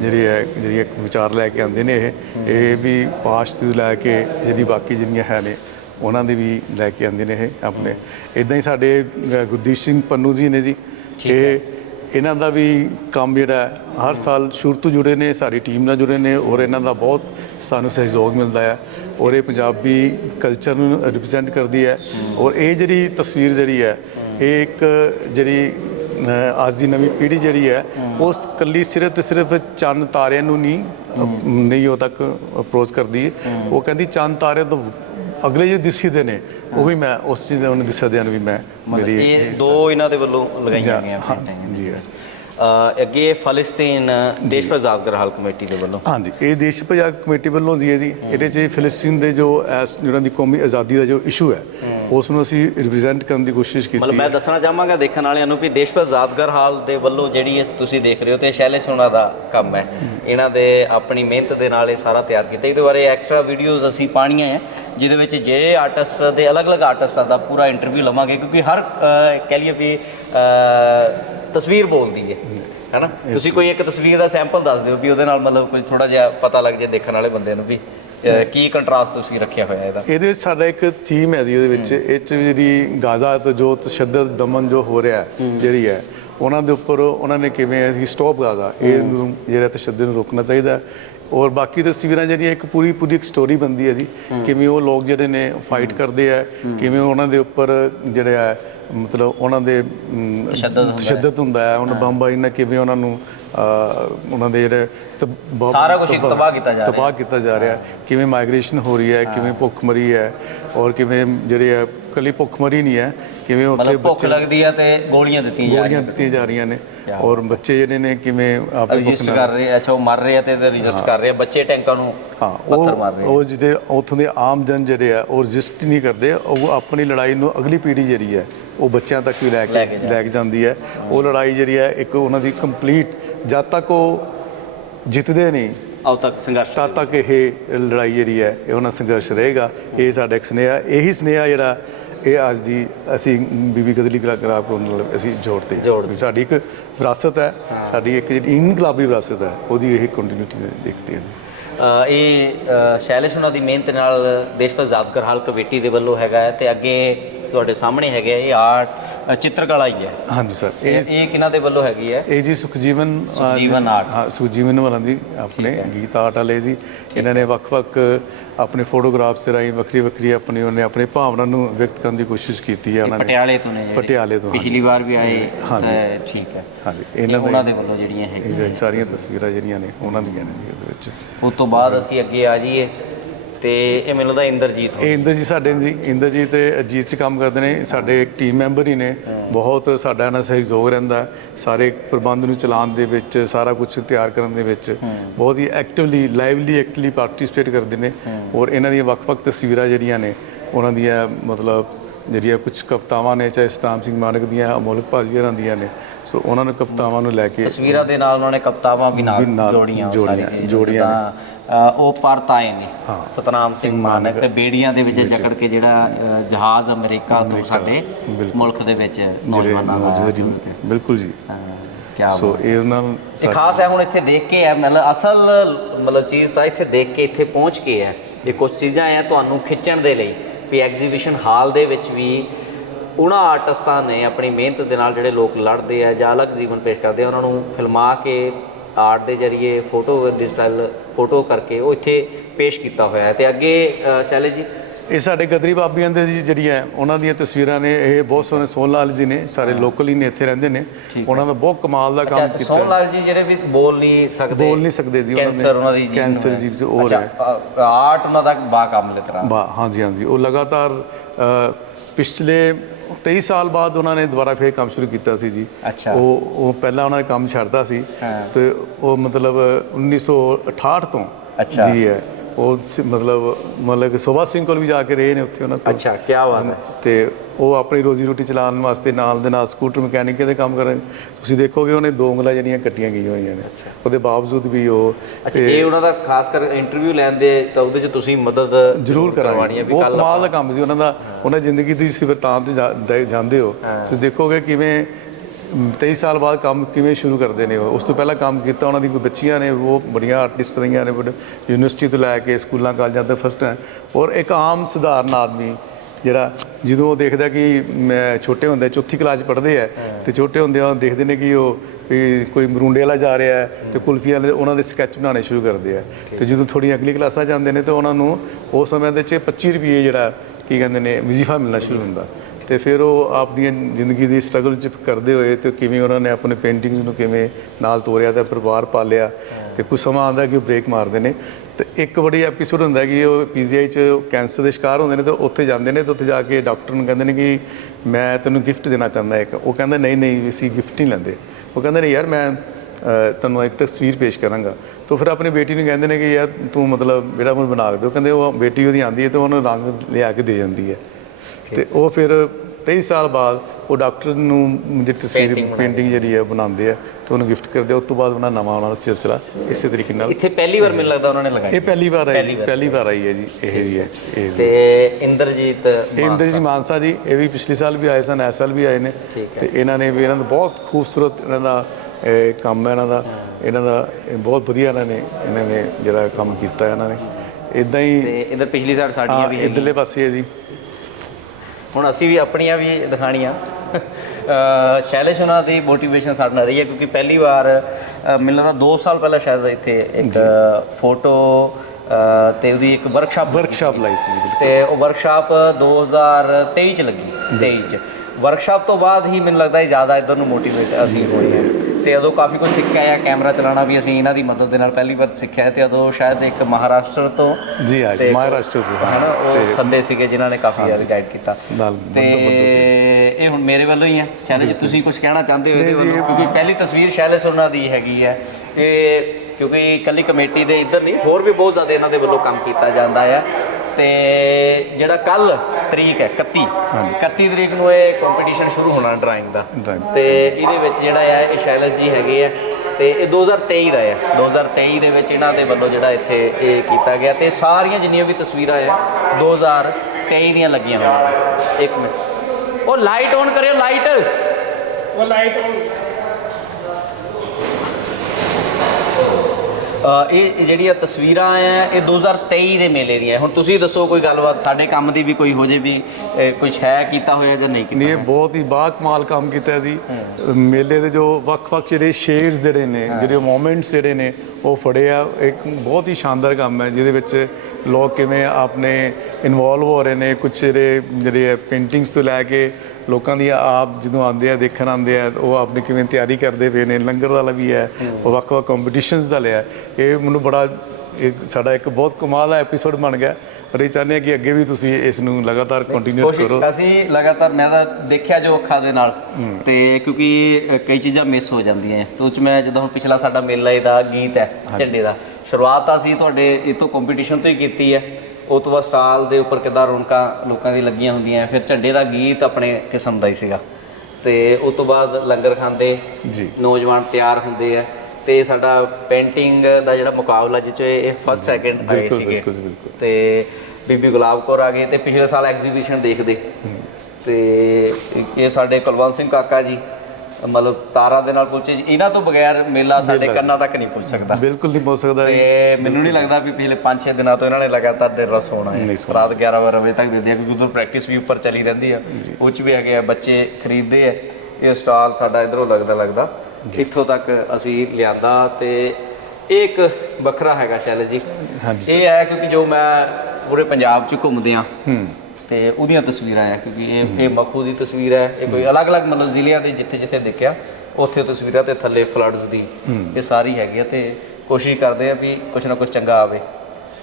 ਜਿਹੜੀ ਹੈ ਜਿਹੜੀ ਇੱਕ ਵਿਚਾਰ ਲੈ ਕੇ ਆਉਂਦੇ ਨੇ ਇਹ ਇਹ ਵੀ ਪਾਸ਼ ਤੋਂ ਲੈ ਕੇ ਜਿਹੜੀ ਬਾਕੀ ਜਿਹੜੀਆਂ ਹੈ ਨੇ ਉਹਨਾਂ ਦੇ ਵੀ ਲੈ ਕੇ ਆਉਂਦੇ ਨੇ ਇਹ ਆਪਣੇ। ਇਦਾਂ ਹੀ ਸਾਡੇ ਅ, ਗੁਰਦੀਪ ਸਿੰਘ ਪੰਨੂ ਜੀ ਨੇ ਜੀ ਇਹ ਇਹਨਾਂ ਦਾ ਵੀ ਕੰਮ ਜਿਹੜਾ ਹਰ ਸਾਲ ਸ਼ੁਰੂ ਤੋਂ ਜੁੜੇ ਨੇ ਸਾਡੀ ਟੀਮ ਨਾਲ ਜੁੜੇ ਨੇ ਔਰ ਇਹਨਾਂ ਦਾ ਬਹੁਤ ਸਾਨੂੰ ਸਹਿਯੋਗ ਮਿਲਦਾ ਹੈ ਔਰ ਇਹ ਪੰਜਾਬੀ ਕਲਚਰ ਨੂੰ ਰਿਪਰੈਜ਼ੈਂਟ ਕਰਦੀ ਹੈ ਔਰ ਇਹ ਜਿਹੜੀ ਤਸਵੀਰ ਜਿਹੜੀ ਹੈ ਇਹ ਇੱਕ ਜਿਹੜੀ ਅੱਜ ਦੀ ਨਵੀਂ ਪੀੜ੍ਹੀ ਜਿਹੜੀ ਹੈ ਉਸ ਕੱਲੀ ਸਿਰਫ ਤੇ ਸਿਰਫ ਚੰਨ ਤਾਰਿਆਂ ਨੂੰ ਨਹੀਂ ਨਹੀਂ ਉਹ ਤੱਕ ਅਪਰੋਚ ਕਰਦੀ ਹੈ। ਉਹ ਕਹਿੰਦੀ ਚੰਨ ਤਾਰਿਆਂ ਤੋਂ ਅਗਲੇ ਜਿਹੜੇ ਦਿਸਦੇ ਨੇ ਉਹ ਵੀ ਮੈਂ ਉਸ ਚੀਜ਼ ਦੇ ਉਹਨਾਂ ਦਿਸਦਿਆਂ ਨੂੰ ਵੀ ਮੈਂ ਮੇਰੀ ਇਹ ਦੋ ਇਹਨਾਂ ਦੇ ਵੱਲੋਂ ਲਗਾਈਆਂ ਗਈਆਂ ਜੀ ਅੱਗੇ ਫਲਸਤੀਨ ਦੇਸ਼ ਪ੍ਰਜ਼ਾਬ ਗਰਹਾਲ ਕਮੇਟੀ ਦੇ ਵੱਲੋਂ। ਹਾਂਜੀ ਇਹ ਦੇਸ਼ ਪੰਜਾਬ ਕਮੇਟੀ ਵੱਲੋਂ ਜੀ ਹੈ। ਜੀ ਇਹਦੇ 'ਚ ਫਿਲਸਤੀਨ ਦੇ ਜੋ ਐਸ ਜਿਹੜਾ ਦੀ ਕੌਮੀ ਆਜ਼ਾਦੀ ਦਾ ਜੋ ਇਸ਼ੂ ਹੈ ਉਸ ਨੂੰ ਅਸੀਂ ਰਿਪਰੈਜ਼ੈਂਟ ਕਰਨ ਦੀ ਕੋਸ਼ਿਸ਼ ਮਤਲਬ ਕੀਤੀ ਮੈਂ ਦੱਸਣਾ ਚਾਹਾਂਗਾ ਦੇਖਣ ਵਾਲਿਆਂ ਨੂੰ ਵੀ ਦੇਸ਼ ਪ੍ਰਜ਼ਾਬ ਗਰਹਾਲ ਦੇ ਵੱਲੋਂ ਜਿਹੜੀ ਇਹ ਤੁਸੀਂ ਦੇਖ ਰਹੇ ਹੋ ਤੇ ਸ਼ੈਲੇ ਸੋਨਾ ਦਾ ਕੰਮ ਹੈ। ਇਹਨਾਂ ਦੇ ਆਪਣੀ ਮਿਹਨਤ ਦੇ ਨਾਲ ਇਹ ਸਾਰਾ ਤਿਆਰ ਕੀਤਾ। ਇਹਦੇ ਬਾਰੇ ਐਕਸਟਰਾ ਵੀਡੀਓਜ਼ ਅਸੀਂ ਪਾਣੀਆਂ ਹੈ ਜਿਹਦੇ ਵਿੱਚ ਜੇ ਆਰਟਿਸਟ ਦੇ ਅਲੱਗ-ਅਲੱਗ ਆਰਟਿਸਟਾਂ ਦਾ ਪੂਰਾ ਇੰਟਰਵਿਊ ਲਵਾਂਗੇ ਕਿਉਂਕਿ ਹਰ ਕਹਿ ਲਈਏ ਵੀ ਤਸਵੀਰ ਬੋਲਦੀ ਹੈ ਹੈਨਾ? ਤੁਸੀਂ ਕੋਈ ਇੱਕ ਤਸਵੀਰ ਦਾ ਸੈਂਪਲ ਦੱਸ ਦਿਓ ਵੀ ਉਹਦੇ ਨਾਲ ਮਤਲਬ ਕੁਝ ਥੋੜਾ ਜਿਹਾ ਪਤਾ ਲੱਗ ਜੇ ਦੇਖਣ ਵਾਲੇ ਬੰਦੇ ਨੂੰ ਵੀ ਕੀ ਕੰਟਰਾਸਟ ਤੁਸੀਂ ਰੱਖਿਆ ਹੋਇਆ ਇਹਦਾ? ਇਹਦੇ ਵਿੱਚ ਸਾਡਾ ਇੱਕ ਥੀਮ ਹੈ ਜੀ ਇਹਦੇ ਵਿੱਚ। ਇਹ 'ਚ ਜਿਹੜੀ ਗਾਜ਼ਾ ਤੋਂ ਜੋ ਤਸ਼ੱਦਦ ਦਮਨ ਜੋ ਹੋ ਰਿਹਾ ਹੈ, ਜਿਹੜੀ ਹੈ ਉਹਨਾਂ ਦੇ ਉੱਪਰ ਉਹਨਾਂ ਨੇ ਕਿਵੇਂ ਅਸੀਂ ਸਟਾਪ ਗਾਜ਼ਾ ਇਹ ਜਿਹੜਾ ਤਸ਼ੱਦਦ ਨੂੰ ਰੋਕਣਾ ਚਾਹੀਦਾ। ਔਰ ਬਾਕੀ ਤਸਵੀਰਾਂ ਜਿਹੜੀਆਂ ਇੱਕ ਪੂਰੀ ਪੂਰੀ ਇੱਕ ਸਟੋਰੀ ਬਣਦੀ ਹੈ ਜੀ ਕਿਵੇਂ ਉਹ ਲੋਕ ਜਿਹੜੇ ਨੇ ਫਾਈਟ ਕਰਦੇ ਆ ਕਿਵੇਂ ਉਹਨਾਂ ਦੇ ਉੱਪਰ ਜਿਹੜਾ ਹੈ ਮਤਲਬ ਉਹਨਾਂ ਦੇ ਤਸ਼ੱਦਦ ਹੁੰਦਾ ਹੈ। ਉਹਨਾਂ ਬੰਬਾਈ ਨਾਲ ਕਿਵੇਂ ਉਹਨਾਂ ਨੂੰ ਉਹਨਾਂ ਦੇ ਜਿਹੜੇ ਸਾਰਾ ਇੱਕ ਤਬਾਹ ਕੀਤਾ ਜਾ ਰਿਹਾ। ਤਬਾਹ ਕੀਤਾ ਜਾ ਰਿਹਾ। ਕਿਵੇਂ ਮਾਈਗ੍ਰੇਸ਼ਨ ਹੋ ਰਹੀ ਹੈ ਕਿਵੇਂ ਭੁੱਖਮਰੀ ਹੈ ਔਰ ਕਿਵੇਂ ਜਿਹੜੇ ਆ ਕੱਲੀ ਭੁੱਖਮਰੀ ਨਹੀਂ ਹੈ ਕਿਵੇਂ ਉੱਥੇ ਮਤਲਬ ਭੁੱਖ ਲੱਗਦੀ ਆ ਤੇ ਗੋਲੀਆਂ ਦਿੱਤੀਆਂ ਜਾ ਗੋਲੀਆਂ ਰਹੀਆਂ। ਦਿੱਤੀਆਂ ਜਾ ਰਹੀਆਂ ਨੇ ਔਰ ਬੱਚੇ ਜਿਹੜੇ ਨੇ ਕਿਵੇਂ ਭੁੱਖ ਰਜਿਸਟਰ ਕਰ ਰਹੇ ਆ, ਅੱਛਾ ਉਹ ਮਰ ਰਹੇ ਆ ਤੇ ਰਜਿਸਟਰ ਕਰ ਰਹੇ ਆ ਬੱਚੇ ਟੈਂਕਾਂ ਨੂੰ ਹਾਂ ਪੱਥਰ ਉਹ ਮਾਰ ਰਹੇ ਆ। ਉਹ ਜਿਹੜੇ ਉੱਥੋਂ ਦੇ ਆਮ ਜਨ ਜਿਹੜੇ ਆ ਉਹ ਰਜਿਸਟ ਨਹੀਂ ਕਰਦੇ ਉਹ ਆਪਣੀ ਲੜਾਈ ਨੂੰ ਅਗਲੀ ਪੀੜ੍ਹੀ ਜਿਹੜੀ ਹੈ ਉਹ ਬੱਚਿਆਂ ਤੱਕ ਵੀ ਲੈ ਲੈ ਕੇ ਲੈ ਕੇ ਜਾਂਦੀ ਹੈ। ਉਹ ਲੜਾਈ ਜਿਹੜੀ ਹੈ ਇੱਕ ਉਹਨਾਂ ਦੀ ਕੰਪਲੀਟ ਜਦ ਤੱਕ ਉਹ ਜਿੱਤਦੇ ਨਹੀਂ ਆਉ ਤੱਕ ਸੰਘਰਸ਼ ਤਦ ਤੱਕ ਇਹ ਲੜਾਈ ਜਿਹੜੀ ਹੈ ਇਹ ਉਹਨਾਂ ਸੰਘਰਸ਼ ਰਹੇਗਾ। ਇਹ ਸਾਡਾ ਇੱਕ ਸੁਨੇਹਾ ਇਹੀ ਸੁਨੇਹਾ ਜਿਹੜਾ ਇਹ ਅੱਜ ਦੀ ਅਸੀਂ ਬੀਬੀ ਗਦਲੀ ਕਲਾਕਾਰ ਕੋਲ ਨਾਲ ਅਸੀਂ ਜੋੜਦੇ ਹਾਂ। ਵੀ ਸਾਡੀ ਇੱਕ ਵਿਰਾਸਤ ਹੈ ਸਾਡੀ ਇੱਕ ਜਿਹੜੀ ਇਨਕਲਾਬੀ ਵਿਰਾਸਤ ਹੈ ਉਹਦੀ ਇਹ ਕੰਟੀਨਿਊਟੀ ਦੇਖਦੇ ਹਾਂ। ਇਹ ਸ਼ੈਲਿਸ਼ ਉਹਨਾਂ ਦੀ ਮਿਹਨਤ ਨਾਲ ਦੇਸ਼ ਭਰ ਆਜ਼ਾਦ ਕਰਹਾਲ ਕਮੇਟੀ ਦੇ ਵੱਲੋਂ ਹੈਗਾ ਹੈ ਤੇ ਅੱਗੇ ਤੁਹਾਡੇ ਸਾਹਮਣੇ ਹੈਗਾ ਇਹ ਆਰਟ ਅ, ਚਿੱਤਰਕਲਾ ਹੀ ਹੈ। ਹਾਂਜੀ ਸਰ ਇਹ ਇਹ ਇਹ ਕਿਹਨਾਂ ਦੇ ਵੱਲੋਂ ਹੈਗੀ ਹੈ? ਇਹ ਜੀ ਸੁਖਜੀਵਨ ਅ, ਸੁਖਜੀਵਨ ਆਰਟ। ਹਾਂ ਸੁਖਜੀਵਨ ਵਾਲਾਂ ਦੀ ਆਪਣੇ ਗੀਤ ਆਰਟ ਵਾਲੇ ਜੀ। ਇਹਨਾਂ ਨੇ ਵੱਖ-ਵੱਖ ਆਪਣੇ ਫੋਟੋਗ੍ਰਾਫਸ ਰਾਹੀਂ ਵੱਖਰੀ ਵੱਖਰੀ ਆਪਣੀ ਉਹਨੇ ਆਪਣੇ ਭਾਵਨਾ ਨੂੰ ਵਿਅਕਤ ਕਰਨ ਦੀ ਕੋਸ਼ਿਸ਼ ਕੀਤੀ ਹੈ ਉਹਨਾਂ ਨੇ। ਪਟਿਆਲੇ ਤੋਂ ਨੇ ਜਿਹੜੇ ਪਟਿਆਲੇ ਤੋਂ, ਪਿਛਲੀ ਵਾਰ ਵੀ ਆਏ। ਤੇ ਠੀਕ ਹੈ। ਹਾਂਜੀ। ਇਹ ਇਹਨਾਂ ਉਹਨਾਂ ਦੇ ਵੱਲੋਂ ਜਿਹੜੀਆਂ ਹੈਗੀਆਂ ਇਹ ਸਾਰੀਆਂ ਤਸਵੀਰਾਂ ਜਿਹੜੀਆਂ ਨੇ ਉਹਨਾਂ ਦੀਆਂ ਨੇ ਜੀ ਉਹਦੇ ਵਿੱਚ। ਉਸ ਤੋਂ ਬਾਅਦ ਅਸੀਂ ਅੱਗੇ ਆ ਜਾਈਏ। ਤੇ ਇਹ ਮੈਨੂੰ ਲੱਗਦਾ ਇੰਦਰਜੀਤ ਇਹ ਇੰਦਰਜੀਤ ਸਾਡੇ ਜੀ ਇੰਦਰਜੀਤ ਤੇ ਅਜੀਤ ਚ ਕੰਮ ਕਰਦੇ ਨੇ ਸਾਡੇ ਇੱਕ ਟੀਮ ਮੈਂਬਰ ਹੀ ਨੇ। ਬਹੁਤ ਸਾਡਾ ਇਹਨਾਂ ਸਹਿਯੋਗ ਰਹਿੰਦਾ ਹੈ। ਸਾਰੇ ਪ੍ਰਬੰਧ ਨੂੰ ਚਲਾਉਣ ਦੇ ਵਿੱਚ ਸਾਰਾ ਕੁਝ ਤਿਆਰ ਕਰਨ ਦੇ ਵਿੱਚ। ਬਹੁਤ ਹੀ ਐਕਟਿਵਲੀ ਲਾਈਵਲੀ ਐਕਟਿਵਲੀ ਪਾਰਟਿਸਿਪੇਟ ਕਰਦੇ ਨੇ। ਔਰ ਇਹਨਾਂ ਦੀਆਂ ਵੱਖ-ਵੱਖ ਤਸਵੀਰਾਂ ਜਿਹੜੀਆਂ ਨੇ ਉਹਨਾਂ ਦੀਆਂ ਮਤਲਬ ਜਿਹੜੀਆਂ ਕੁਝ ਕਵਿਤਾਵਾਂ ਨੇ ਚਾਹੇ ਸਤਾਮ ਸਿੰਘ ਮਾਨਕ ਦੀਆਂ ਅਮੋਲਕ ਭਾਜੀ ਹੋਰਾਂ ਦੀਆਂ ਨੇ। ਸੋ ਉਹਨਾਂ ਨੂੰ ਕਵਿਤਾਵਾਂ ਨੂੰ ਲੈ ਕੇ ਤਸਵੀਰਾਂ ਦੇ ਨਾਲ ਉਹਨਾਂ ਨੇ ਕਪਤਾਵਾਂ ਵੀ ਨਾਲ ਵੀ ਨਾਲ ਜੋੜੀਆਂ ਉਹ ਜੋੜੀਆਂ- ਨੇ। ਉਹ ਪਰਤਾਏ ਨੇ। ਹਾਂ। ਸਤਨਾਮ ਸਿੰਘ ਮਾਨਕ ਤੇ ਬੇੜੀਆਂ ਦੇ ਵਿੱਚ ਜਕੜ ਕੇ ਜਿਹੜਾ ਜਹਾਜ਼ ਅਮਰੀਕਾ ਤੋਂ ਸਾਡੇ ਮੁਲਕ ਦੇ ਵਿੱਚ ਨੌਜਵਾਨਾਂ ਦਾ ਬਿਲਕੁਲ ਜੀ। ਸੋ ਇਹ ਉਹਨਾਂ ਨੂੰ ਇਹ ਖਾਸ ਹੈ ਹੁਣ ਇੱਥੇ ਦੇਖ ਕੇ ਹੈ ਮਤਲਬ ਅਸਲ ਮਤਲਬ ਚੀਜ਼ ਤਾਂ ਇੱਥੇ ਦੇਖ ਕੇ ਇੱਥੇ ਪਹੁੰਚ ਕੇ ਹੈ ਇਹ ਕੁਝ ਚੀਜ਼ਾਂ ਆ ਤੁਹਾਨੂੰ ਖਿੱਚਣ ਦੇ ਲਈ ਵੀ ਐਗਜ਼ੀਬਿਸ਼ਨ ਹਾਲ ਦੇ ਵਿੱਚ ਵੀ ਉਹਨਾਂ ਆਰਟਿਸਟਾਂ ਨੇ ਆਪਣੀ ਮਿਹਨਤ ਦੇ ਨਾਲ ਜਿਹੜੇ ਲੋਕ ਲੜਦੇ ਆ ਜਾਂ ਅਲੱਗ ਜੀਵਨ ਪੇਸ਼ ਕਰਦੇ ਆ ਉਹਨਾਂ ਨੂੰ ਫਿਲਮਾ ਕੇ ਆਰਟ ਦੇ ਜ਼ਰੀਏ ਫੋਟੋ ਡਿਜੀਟਲ ਫੋਟੋ ਕਰਕੇ ਉਹ ਇੱਥੇ ਪੇਸ਼ ਕੀਤਾ ਹੋਇਆ ਹੈ। ਤੇ ਅੱਗੇ ਸ਼ੈਲੇ ਜੀ? ਇਹ ਸਾਡੇ ਗਦਰੀ ਬਾਬੀਆਂ ਦੇ ਜੀ ਜਿਹੜੀਆਂ ਉਹਨਾਂ ਦੀਆਂ ਤਸਵੀਰਾਂ ਨੇ ਇਹ ਬਹੁਤ ਸੋਹਣੇ ਸੋਹਣ ਲਾਲ ਜੀ ਨੇ ਸਾਰੇ ਲੋਕਲ ਹੀ ਨੇ ਇੱਥੇ ਰਹਿੰਦੇ ਨੇ। ਉਹਨਾਂ ਦਾ ਬਹੁਤ ਕਮਾਲ ਦਾ ਕੰਮ ਕੀਤਾ ਸੋਹਣ ਲਾਲ ਜੀ ਜਿਹੜੇ ਵੀ ਬੋਲ ਨਹੀਂ ਸਕਦੇ ਬੋਲ ਨਹੀਂ ਸਕਦੇ ਜੀ ਉਹਨਾਂ ਨੇ ਕੈਂਸਰ ਉਹਨਾਂ ਦੀ ਕੈਂਸਰ ਜੀ ਹੋਰ ਹੈ। ਆਰਟ ਉਹਨਾਂ ਦਾ ਬਾ ਕੰਮ ਲਿਤਰਾ ਬਾ ਹਾਂਜੀ ਹਾਂਜੀ ਉਹ ਲਗਾਤਾਰ ਪਿਛਲੇ 23 ਸਾਲ ਬਾਅਦ ਉਹਨਾਂ ਨੇ ਦੁਬਾਰਾ ਫੇਰ ਕੰਮ ਸ਼ੁਰੂ ਕੀਤਾ ਸੀ ਜੀ ਅੱਛਾ। ਉਹ ਉਹ ਪਹਿਲਾਂ ਉਹਨਾਂ ਨੇ ਕੰਮ ਛੱਡਦਾ ਸੀ। ਤੇ ਉਹ ਮਤਲਬ 1968 ਤੋਂ ਅੱਛਾ। ਜੀ ਹੈ ਉਹ ਸ- ਮਤਲਬ ਮਤਲਬ ਕਿ ਸੁਭਾ ਸਿੰਘ ਕੋਲ ਵੀ ਜਾ ਕੇ ਰਹੇ ਨੇ ਉੱਥੇ ਉਹਨਾਂ ਕੋਲ ਅੱਛਾ ਕੀ ਬਾਤ ਹੈ। ਤੇ ਉਹ ਆਪਣੀ ਰੋਜੀ ਰੋਟੀ ਚਲਾਉਣ ਵਾਸਤੇ ਨਾਲ ਦੇ ਨਾਲ ਸਕੂਟਰ ਮਕੈਨਿਕ ਦੇ ਕੰਮ ਕਰਨ। ਤੁਸੀਂ ਦੇਖੋਗੇ ਉਹਨੇ ਦੋ ਉਂਗਲਾਂ ਜਿਹੜੀਆਂ ਕੱਟੀਆਂ ਗਈਆਂ ਹੋਈਆਂ ਨੇ। ਉਹਦੇ ਬਾਵਜੂਦ ਵੀ ਉਹ ਅੱਛਾ ਜੇ ਉਹਨਾਂ ਦਾ ਖਾਸ ਕਰ ਇੰਟਰਵਿਊ ਲੈਂਦੇ ਤਾਂ ਉਹਦੇ ਚ ਤੁਸੀਂ ਮਦਦ ਜ਼ਰੂਰ ਕਰਾਂਗੇ। ਹੈ ਵੀ ਬਹੁਤ ਕੱਲ ਕਮਾਲ ਦਾ ਕੰਮ ਸੀ। ਉਹਨਾਂ ਦਾ ਉਹਨਾਂ ਦੀ ਜ਼ਿੰਦਗੀ ਦੀ ਸਿਵਰਤਾਂਤ ਜਾਂਦੇ ਹੋ। ਤੁਸੀਂ ਦੇਖੋਗੇ ਕਿਵੇਂ 23 ਸਾਲ ਬਾਅਦ ਕੰਮ ਕਿਵੇਂ ਸ਼ੁਰੂ ਕਰਦੇ ਨੇ ਉਹ? ਉਸ ਤੋਂ ਪਹਿਲਾਂ ਕੰਮ ਕੀਤਾ ਉਹਨਾਂ ਦੀ ਕੋਈ ਬੱਚੀਆਂ ਨੇ ਉਹ ਬੜੀਆਂ ਆਰਟਿਸਟ ਰਹੀਆਂ ਨੇ ਬੜੇ ਯੂਨੀਵਰਸਿਟੀ ਤੋਂ ਲੈ ਕੇ ਸਕੂਲਾਂ ਕਾਲਜਾਂ ਤੱਕ ਫਸਟ ਹੈ। ਔਰ ਇੱਕ ਆਮ ਸਧਾਰਨ ਆਦਮੀ ਜਿਹੜਾ ਜਦੋਂ ਉਹ ਦੇਖਦਾ ਕਿ ਮੈਂ ਛੋਟੇ ਹੁੰਦੇ ਚੌਥੀ ਕਲਾਸ ਪੜ੍ਹਦੇ ਆ ਤੇ ਛੋਟੇ ਹੁੰਦੇ ਉਹ ਦੇਖਦੇ ਨੇ ਕਿ ਉਹ ਵੀ ਕੋਈ ਮਰੂੰਡੇ ਵਾਲਾ ਜਾ ਰਿਹਾ ਹੈ ਤੇ ਕੁਲਫੀ ਵਾਲੇ ਉਹਨਾਂ ਦੇ ਸਕੈਚ ਬਣਾਉਣੇ ਸ਼ੁਰੂ ਕਰਦੇ ਆ। ਤੇ ਜਦੋਂ ਥੋੜੀ ਅਗਲੀ ਕਲਾਸਾਂ ਜਾਂਦੇ ਨੇ ਤੇ ਉਹਨਾਂ ਨੂੰ ਉਸ ਸਮੇਂ ਦੇ ਚ 25 ਰੁਪਏ ਜਿਹੜਾ ਕੀ ਕਹਿੰਦੇ ਨੇ ਵਜ਼ੀਫਾ ਮਿਲਣਾ ਸ਼ੁਰੂ ਹੁੰਦਾ। ਤੇ ਫਿਰ ਉਹ ਆਪ ਆਪਦੀਆਂ ਜ਼ਿੰਦਗੀ ਦੀ ਸਟਰਗਲ ਚ ਕਰਦੇ ਹੋਏ ਤੇ ਕਿਵੇਂ ਉਹਨਾਂ ਨੇ ਆਪਣੇ ਪੇਂਟਿੰਗਸ ਨੂੰ ਕਿਵੇਂ ਨਾਲ ਤੋਰਿਆ ਤੇ ਪਰਿਵਾਰ ਪਾਲਿਆ ਤੇ ਕੁਝ ਸਮਾਂ ਆਉਂਦਾ ਕਿ ਉਹ ਬ੍ਰੇਕ ਮਾਰਦੇ ਨੇ। ਤੇ ਇੱਕ ਬੜੀ ਐਪੀਸੋਡ ਹੁੰਦਾ ਕਿ ਉਹ ਪੀਜੀਆਈ ਚ ਕੈਂਸਰ ਦੇ ਸ਼ਿਕਾਰ ਹੁੰਦੇ ਨੇ ਤੇ ਉੱਥੇ ਜਾਂਦੇ ਨੇ ਤੇ ਉੱਥੇ ਜਾ ਕੇ ਡਾਕਟਰ ਨੂੰ ਕਹਿੰਦੇ ਨੇ ਕਿ ਮੈਂ ਤੈਨੂੰ ਗਿਫਟ ਦੇਣਾ ਚਾਹੁੰਦਾ ਇੱਕ। ਉਹ ਕਹਿੰਦਾ, ਨਹੀਂ ਨਹੀਂ ਅਸੀਂ ਗਿਫਟ ਨਹੀਂ ਲੈਂਦੇ। ਉਹ ਕਹਿੰਦੇ ਨੇ, ਯਾਰ, ਮੈਂ ਤੁਹਾਨੂੰ ਇੱਕ ਤਸਵੀਰ ਪੇਸ਼ ਕਰਾਂਗਾ। ਤਾਂ ਫਿਰ ਆਪਣੀ ਬੇਟੀ ਨੂੰ ਕਹਿੰਦੇ ਨੇ ਕਿ, ਯਾਰ, ਤੂੰ ਮਤਲਬ ਜਿਹੜਾ ਮੈਨੂੰ ਬਣਾ ਕੇ ਦਿਓ ਕਹਿੰਦੇ, ਉਹ ਬੇਟੀ ਉਹਦੀ ਆਂਦੀ ਹੈ ਤੇ ਉਹਨੂੰ ਰੰਗ ਲਿਆ ਕੇ ਦੇ ਜਾਂਦੀ ਹੈ। ਤੇ ਉਹ ਫਿਰ 23 ਸਾਲ ਬਾਅਦ ਉਹ ਡਾਕਟਰ ਨੂੰ ਜਿਹੜੀ ਤਸਵੀਰ ਪੇਂਟਿੰਗ ਜਿਹੜੀ ਹੈ ਬਣਾਉਂਦੇ ਆ ਤੇ ਉਹਨੂੰ ਗਿਫਟ ਕਰਦੇ ਆ। ਉਸ ਤੋਂ ਬਾਅਦ ਉਹਨਾਂ ਨਵਾਂ ਉਹਨਾਂ ਦਾ ਸਿਲਸਿਲਾ ਇਸੇ ਤਰੀਕੇ ਨਾਲ ਇੱਥੇ ਪਹਿਲੀ ਵਾਰ ਮੈਨੂੰ ਲੱਗਦਾ ਉਹਨਾਂ ਨੇ ਲਗਾਈ ਇਹ ਪਹਿਲੀ ਵਾਰ ਆਈ ਪਹਿਲੀ ਵਾਰ। ਆਈ ਹੈ ਜੀ ਇਹ ਜੀ ਹੈ ਇਹ ਤੇ ਇੰਦਰਜੀਤ ਇਹ ਇੰਦਰ ਜੀ ਮਾਨਸਾ ਜੀ ਇਹ ਵੀ ਪਿਛਲੇ ਸਾਲ ਵੀ ਆਏ ਸਨ ਇਸ ਸਾਲ ਵੀ ਆਏ ਨੇ। ਤੇ ਇਹਨਾਂ ਨੇ ਵੀ ਇਹਨਾਂ ਦਾ ਬਹੁਤ ਖੂਬਸੂਰਤ ਇਹਨਾਂ ਦਾ ਕੰਮ ਹੈ ਇਹਨਾਂ ਦਾ। ਇਹਨਾਂ ਦਾ ਬਹੁਤ ਵਧੀਆ ਇਹਨਾਂ ਨੇ ਇਹਨਾਂ ਨੇ ਜਿਹੜਾ ਕੰਮ ਕੀਤਾ ਇਹਨਾਂ ਨੇ। ਇਦਾਂ ਹੀ ਤੇ ਇਧਰ ਪਿਛਲੀ ਸਾਈਡ ਸਾਡੀਆਂ ਵੀ ਇੱਧਰਲੇ ਪਾਸੇ ਹੈ ਜੀ। ਹੁਣ ਅਸੀਂ ਵੀ ਆਪਣੀਆਂ ਵੀ ਦਿਖਾਣੀਆਂ ਸ਼ੈਲੇਸ਼ ਉਹਨਾਂ ਦੀ ਮੋਟੀਵੇਸ਼ਨ ਸਾਡੇ ਨਾਲ ਰਹੀ ਹੈ ਕਿਉਂਕਿ ਪਹਿਲੀ ਵਾਰ ਮੈਨੂੰ ਲੱਗਦਾ 2 ਸਾਲ ਪਹਿਲਾਂ ਸ਼ਾਇਦ ਇੱਥੇ ਇੱਕ ਫੋਟੋ ਤੇ ਉਹਦੀ ਇੱਕ ਵਰਕਸ਼ਾਪ ਵਰਕਸ਼ਾਪ ਲਾਈ ਸੀ। ਤੇ ਉਹ ਵਰਕਸ਼ਾਪ 2023 ਚ ਲੱਗੀ 23 ਚ। ਵਰਕਸ਼ਾਪ ਤੋਂ ਬਾਅਦ ਹੀ ਮੈਨੂੰ ਲੱਗਦਾ ਹੈ ਜ਼ਿਆਦਾ ਇਧਰ ਨੂੰ ਮੋਟੀਵੇਟ ਅਸੀਂ ਹੋਏ ਹਾਂ। ਤੇ ਉਦੋਂ ਕਾਫੀ ਕੁਝ ਸਿੱਖਿਆ ਹੈ ਕੈਮਰਾ ਚਲਾਉਣਾ ਵੀ ਅਸੀਂ ਇਹਨਾਂ ਦੀ ਮਦਦ ਦੇ ਨਾਲ ਪਹਿਲੀ ਵਾਰ ਸਿੱਖਿਆ ਤੇ ਉਦੋਂ ਸ਼ਾਇਦ ਇੱਕ ਮਹਾਰਾਸ਼ਟਰ ਤੋਂ ਜੀ ਹਾਂ ਮਹਾਰਾਸ਼ਟਰ ਤੋਂ ਹੈ। ਨਾ ਉਹ ਸੱਦੇ ਸੀਗੇ ਜਿਨ੍ਹਾਂ ਨੇ ਕਾਫੀ ਜ਼ਿਆਦਾ ਗਾਈਡ ਕੀਤਾ। ਤੇ ਇਹ ਹੁਣ ਮੇਰੇ ਵੱਲੋਂ ਹੀ ਹੈ ਸ਼ੈਲਜ ਤੁਸੀਂ ਕੁਝ ਕਹਿਣਾ ਚਾਹੁੰਦੇ ਹੋ ਇਹਦੇ ਵੱਲੋਂ? ਕਿਉਂਕਿ ਪਹਿਲੀ ਤਸਵੀਰ ਸ਼ੈਲਜ ਉਹਨਾਂ ਦੀ ਹੈਗੀ ਹੈ। ਇਹ ਕਿਉਂਕਿ ਇਕੱਲੀ ਕਮੇਟੀ ਦੇ ਇੱਧਰ ਨਹੀਂ ਹੋਰ ਵੀ ਬਹੁਤ ਜ਼ਿਆਦਾ ਇਹਨਾਂ ਦੇ ਵੱਲੋਂ ਕੰਮ ਕੀਤਾ ਜਾਂਦਾ ਆ। ਤੇ ਜਿਹੜਾ ਕੱਲ ਤਰੀਕ ਹੈ 31 31 ਤਰੀਕ ਨੂੰ ਇਹ ਕੰਪੀਟੀਸ਼ਨ ਸ਼ੁਰੂ ਹੋਣਾ ਡਰਾਇੰਗ ਦਾ। ਤੇ ਇਹਦੇ ਵਿੱਚ ਜਿਹੜਾ ਆ ਇਹ ਸ਼ੈਲਜ ਜੀ ਹੈਗੇ ਆ। ਤੇ ਇਹ 2023 ਦਾ ਆ। 2023 ਦੇ ਵਿੱਚ ਇਹਨਾਂ ਦੇ ਵੱਲੋਂ ਜਿਹੜਾ ਇੱਥੇ ਇਹ ਕੀਤਾ ਗਿਆ। ਤੇ ਸਾਰੀਆਂ ਜਿੰਨੀਆਂ ਵੀ ਤਸਵੀਰਾਂ ਆ 2023 ਦੀਆਂ ਲੱਗੀਆਂ ਹੋਈਆਂ ਇੱਕ ਮਿੰਟ। ਉਹ ਲਾਈਟ ਔਨ ਕਰਿਓ ਲਾਈਟ ਉਹ ਲਾਈਟ ਔਨ ਅ, ਇਹ ਜਿਹੜੀਆਂ ਤਸਵੀਰਾਂ ਆ ਇਹ 2023 ਦੇ ਮੇਲੇ ਦੀਆਂ ਹੁਣ ਤੁਸੀਂ ਦੱਸੋ ਕੋਈ ਗੱਲਬਾਤ ਸਾਡੇ ਕੰਮ ਦੀ ਵੀ ਕੋਈ ਹੋ ਜੇ ਵੀ ਕੁਝ ਹੈ ਕੀਤਾ ਹੋਇਆ ਜਾਂ ਨਹੀਂ ਕੀਤਾ ਇਹ ਬਹੁਤ ਹੀ ਬਾ ਕਮਾਲ ਕੰਮ ਕੀਤਾ ਜੀ। ਮੇਲੇ ਦੇ ਜੋ ਵੱਖ-ਵੱਖ ਜਿਹੜੇ ਸ਼ੇਡਸ ਜਿਹੜੇ ਨੇ ਜਿਹੜੇ ਮੂਮੈਂਟਸ ਜਿਹੜੇ ਨੇ ਉਹ ਫੜੇ ਆ। ਇੱਕ ਬਹੁਤ ਹੀ ਸ਼ਾਨਦਾਰ ਕੰਮ ਹੈ ਜਿਹਦੇ ਵਿੱਚ ਲੋਕ ਕਿਵੇਂ ਆਪਣੇ ਇਨਵੋਲਵ ਹੋ ਰਹੇ ਨੇ ਕੁਝ ਜਿਹੜੇ ਜਿਹੜੇ ਪੇਂਟਿੰਗਸ ਤੋਂ ਲੈ ਕੇ ਲੋਕਾਂ ਦੀ ਆਪ ਜਦੋਂ ਆਉਂਦੇ ਆ ਦੇਖਣ ਆਉਂਦੇ ਆ ਉਹ ਆਪਣੀ ਕਿਵੇਂ ਤਿਆਰੀ ਕਰਦੇ ਪਏ ਨੇ ਲੰਗਰ ਦਾ ਵੀ ਹੈ ਉਹ ਵੱਖ-ਵੱਖ ਕੰਪੀਟੀਸ਼ਨਸ ਦਾ ਲਿਆ ਇਹ ਮੈਨੂੰ ਬੜਾ ਇਹ ਸਾਡਾ ਇੱਕ ਬਹੁਤ ਕਮਾਲ ਦਾ ਐਪੀਸੋਡ ਬਣ ਗਿਆ। ਪਰ ਇਹ ਚਾਹੁੰਦੇ ਆ ਕਿ ਅੱਗੇ ਵੀ ਤੁਸੀਂ ਇਸ ਨੂੰ ਲਗਾਤਾਰ ਕੰਟੀਨਿਊ ਕਰੋ। ਅਸੀਂ ਲਗਾਤਾਰ ਮੈਂ ਤਾਂ ਦੇਖਿਆ ਜੋ ਅੱਖਾਂ ਦੇ ਨਾਲ। ਤੇ ਕਿਉਂਕਿ ਕਈ ਚੀਜ਼ਾਂ ਮਿਸ ਹੋ ਜਾਂਦੀਆਂ ਤੇ ਚ ਮੈਂ ਜਦੋਂ ਹੁਣ ਪਿਛਲਾ ਸਾਡਾ ਮੇਲਾ ਇਹਦਾ ਗੀਤ ਹੈ ਝੰਡੇ ਦਾ। ਸ਼ੁਰੂਆਤ ਤਾਂ ਅਸੀਂ ਤੁਹਾਡੇ ਇਹ ਤੋਂ ਕੰਪੀਟੀਸ਼ਨ ਤੋਂ ਹੀ ਕੀਤੀ ਹੈ। ਉਹ ਤੋਂ ਬਾਅਦ ਸਟਾਲ ਦੇ ਉੱਪਰ ਕਿੱਦਾਂ ਰੌਣਕਾਂ ਲੋਕਾਂ ਦੀ ਲੱਗੀਆਂ ਹੁੰਦੀਆਂ ਫਿਰ ਝੰਡੇ ਦਾ ਗੀਤ ਆਪਣੇ ਕਿਸਮ ਦਾ ਹੀ ਸੀਗਾ। ਤੇ ਉਸ ਤੋਂ ਬਾਅਦ ਲੰਗਰ ਖਾਂਦੇ ਜੀ। ਨੌਜਵਾਨ ਤਿਆਰ ਹੁੰਦੇ ਆ। ਤੇ ਸਾਡਾ ਪੇਂਟਿੰਗ ਦਾ ਜਿਹੜਾ ਮੁਕਾਬਲਾ ਜਿਹ 'ਚ ਇਹ ਫਸਟ ਸੈਕਿੰਡ ਆਏ ਸੀਗੇ। ਤੇ ਬੀਬੀ ਗੁਲਾਬ ਕੌਰ ਆ ਗਏ ਤੇ ਪਿਛਲੇ ਸਾਲ ਐਗਜ਼ੀਬਿਸ਼ਨ ਦੇਖਦੇ। ਤੇ ਇਹ ਸਾਡੇ ਕੁਲਵੰਤ ਸਿੰਘ ਕਾਕਾ ਜੀ ਮਤਲਬ ਤਾਰਾਂ ਦੇ ਨਾਲ ਪਹੁੰਚੇ ਜੀ ਇਹਨਾਂ ਤੋਂ ਬਗੈਰ ਮੇਲਾ ਸਾਡੇ ਕੰਨਾਂ ਤੱਕ ਨਹੀਂ ਪਹੁੰਚ ਸਕਦਾ। ਬਿਲਕੁਲ ਨਹੀਂ ਪਹੁੰਚ ਸਕਦਾ। ਤੇ ਮੈਨੂੰ ਨਹੀਂ ਲੱਗਦਾ ਵੀ ਪਿਛਲੇ 5-6 ਦਿਨਾਂ ਤੋਂ ਇਹਨਾਂ ਨੇ ਲਗਾਤਾਰ ਦਿਨ ਰਸ ਹੋਣਾ ਹੈ। ਰਾਤ 11 ਵਜੇ ਵਜੇ ਤੱਕ ਦਿੰਦੇ ਆ ਕਿਉਂਕਿ ਉਧਰ ਪ੍ਰੈਕਟਿਸ ਵੀ ਉੱਪਰ ਚੱਲੀ ਰਹਿੰਦੀ ਆ। ਉਹ ਚ ਵੀ ਹੈਗੇ ਆ ਬੱਚੇ ਖਰੀਦਦੇ ਆ। ਇਹ ਸਟਾਲ ਸਾਡਾ ਇਧਰੋਂ ਲੱਗਦਾ ਲੱਗਦਾ। ਇੱਥੋਂ ਤੱਕ ਅਸੀਂ ਲਿਆਂਦਾ ਤੇ ਇਹ ਇੱਕ ਵੱਖਰਾ ਹੈਗਾ ਸ਼ੈਲਜ ਜੀ। ਇਹ ਹੈ ਕਿਉਂਕਿ ਜੋ ਮੈਂ ਪੂਰੇ ਪੰਜਾਬ 'ਚ ਘੁੰਮਦੇ ਆ ਹੂੰ। ਤੇ ਉਹਦੀਆਂ ਤਸਵੀਰਾਂ ਆ ਕਿਉਂਕਿ ਇਹ ਇਹ ਮੱਖੂ ਦੀ ਤਸਵੀਰ ਹੈ ਇਹ ਕੋਈ ਅਲੱਗ-ਅਲੱਗ ਮਤਲਬ ਜ਼ਿਲ੍ਹਿਆਂ ਦੇ ਜਿੱਥੇ ਜਿੱਥੇ ਦੇਖਿਆ ਉੱਥੇ ਤਸਵੀਰਾਂ ਤੇ ਥੱਲੇ ਫਲੱਡਸ ਦੀ ਇਹ ਸਾਰੀ ਹੈਗੀ ਤੇ ਕੋਸ਼ਿਸ਼ ਕਰਦੇ ਆ ਵੀ ਕੁਝ ਨਾ ਕੁਝ ਚੰਗਾ ਆਵੇ।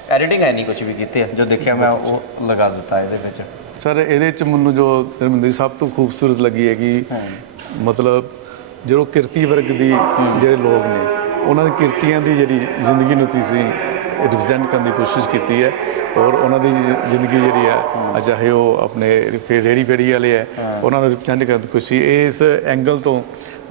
ਐਡੀਟਿੰਗ ਹੈ ਨਹੀਂ ਕੁਝ ਵੀ ਕੀਤੇ ਜੋ ਦੇਖਿਆ ਮੈਂ ਉਹ ਲਗਾ ਦਿੱਤਾ ਇਹਦੇ ਵਿੱਚ। ਸਰ ਇਹਦੇ ਚ ਮੈਨੂੰ ਜੋ ਧਰਮਿੰਦਰ ਜੀ ਸਭ ਤੋਂ ਖੂਬਸੂਰਤ ਲੱਗੀ ਹੈ ਕਿ ਮਤਲਬ ਜਦੋਂ ਕਿਰਤੀ ਵਰਗ ਦੀ ਜਿਹੜੇ ਲੋਕ ਨੇ ਉਹਨਾਂ ਦੀ ਕਿਰਤੀਆਂ ਦੀ ਜਿਹੜੀ ਜ਼ਿੰਦਗੀ ਨੂੰ ਤੁਸੀਂ ਰਿਪਰੈਜ਼ੈਂਟ ਕਰਨ ਦੀ ਕੋਸ਼ਿਸ਼ ਕੀਤੀ ਹੈ ਔਰ ਉਹਨਾਂ ਦੀ ਜ਼ਿੰਦਗੀ ਜਿਹੜੀ ਹੈ ਆ ਚਾਹੇ ਉਹ ਆਪਣੇ ਰੇੜੀ ਫੇੜੀ ਵਾਲੇ ਹੈ ਉਹਨਾਂ ਨੂੰ ਰਿਪਰੈਜ਼ੈਂਟ ਕਰਨ ਦੀ ਕੋਸ਼ਿਸ਼ ਇਸ ਐਂਗਲ ਤੋਂ